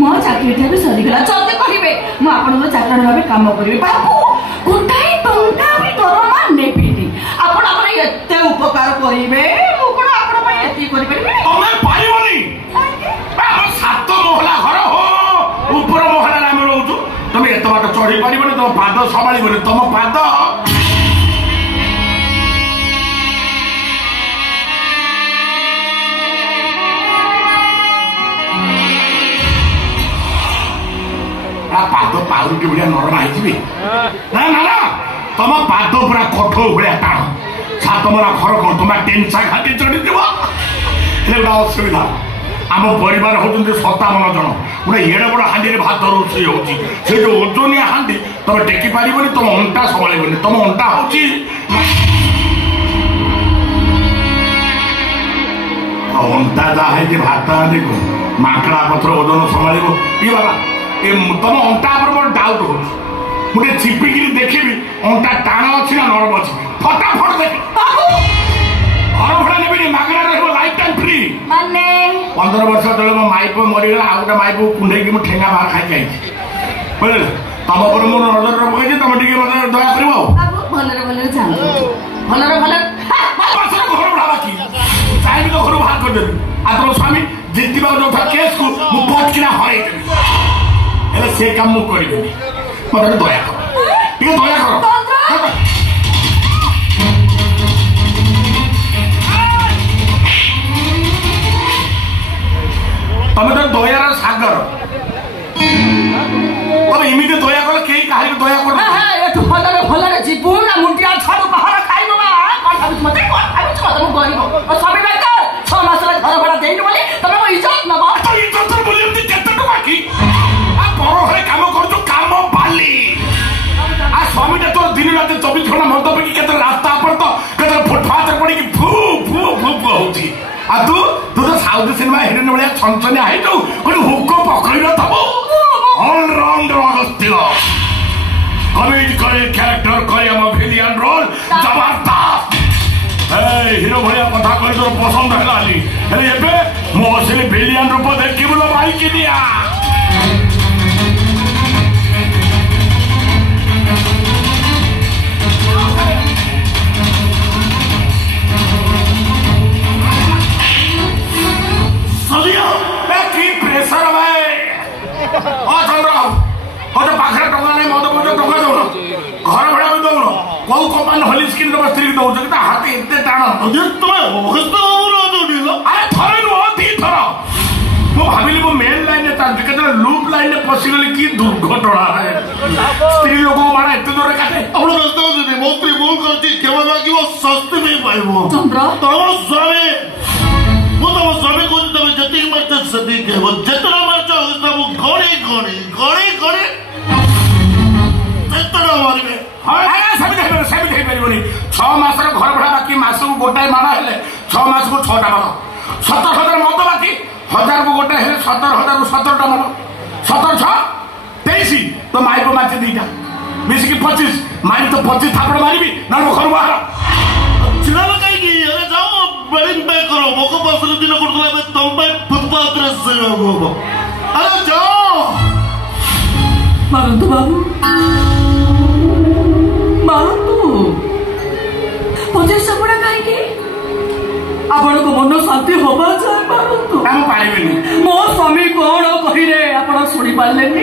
मो चाकरी भी सरीगला जल्दी कहे मुझे चाकरण भाव कम करी बाबू गोटाए टंका भी दरमा नेबिनी आपण एते उपकार करेंगे सात महला घर हो ऊपर महला आम रोचु तुम एत बाट चढ़ी पार तुम पाद संभाल तुम पाद पाद पाउरुटी भाया नरम आई ना ना ना तुम पाद पूरा कठोर भाया टाण सात मरा घर कौन तुम टेंसा घाटी चढ़ी गोटा असुविधा आम परिवार होती 57 जन गोटे एड़े बड़ हाँडी भात रोषे होती से जो ओजनिया हाँडी तुम टेकी पार तुम अंटा संभाल तुम अंटा हूँ अंटा जहाँ भात हाँडी को माकड़ा पथर ओजन संभाल ये बाबा तुम अंटा पर मोर डाउट हो मुझे चिपिकी देखी अंटा टाण अच्छी ना नरम अच्छी फटाफट देख घर भड़ा नेबी मागଣା रही लाइफ टाइम फ्री माने 15 वर्ष तले मो माइपो मरीगला आ गोटे माइपो कुंडेकी मु ठेंगा बाहर खाई जाई बोले तम पर मो नजर रखै तम टिके मते दया करबो बाबू भलरे जान भलरे बस घर भड़ा बाकी चाहे तो घर बाहर कर दे आ तुम स्वामी जितिबा जो था केस को मु पटकिना हरै देबी एले से काम मु करि देबी मते दया कर टिके दया कर तमें तो दयार सागर तब इमिते दया कले केही काहे दया कर एठु भलरे जीवू ना मुंडिया छाडू बाहर खाइबो बा कोन भाबि मते मु गरीब सबै भाई त 6 मास ला घर भड़ा देइनु बोली तमे मो इज्जत न गो तो इज्जत बोली एमती केते टका की आ पर घरे काम करजो काम बाली आ स्वामी तो दिन रात 24 घंटा मंद पे केते रास्ता पर तो केते फुटपाथ पड़ी की फू फू फू होती आ तू तो साउथ सिनेमा हिरोइन भाया छनछने आई तो कोई हुक पकड़ी न थबो ऑलराउंडर अगस्त्य कमेडी करे कैरेक्टर करे हम विलियन रोल जबरदस्त ए हिरो भाया कथा कहि तो पसंद हलाली हेले एबे मो असली विलियन रूप देखि बोलो भाई की दिया कौ कंपानी हली स्किन स्त्री दौर हाथ एत टाण थरे नुह 2 थर मु भाविली मो मेन लाइन के लूप लाइन में पशिगली कि दुर्घटना है स्त्री लोक माड़ा एत दूर काटे मो स्त्री भूल करती क्षमा मांगो शस्ति में पाइबो चंद्र तम स्वामी मु तम स्वामी को तम जति मरते सती कहबो जतना मरते सब गणी गणी गणी गणी तेतना मारबे सेमी दे पारिबनी 6 मास घर भड़ा बाकी मास को गोटाए माड़ा हेले 6 मास को 6टा माड़ 17,000 मत बाकी 1000 को गोटाए हेले 17,000 को 17टा माड़ 17 6 23 तो माई को माचे 2टा मिसिकी 25 माई तो 25 थापड़ मारिबी ना मो घर बाहर चिना कहीं की अरे जाओ वेडिंग पे करो मोको पास दिन करतला बे तुम पे फुटपाथ रे से हो अरे जाओ मारंतु बाबू मारंतु पचे सपड़ा कहीं आपण को मन शांति होबा जाय मारंतु हम पाइबेनी मो स्वामी कोन कहि रे आपण सुनि पालेनी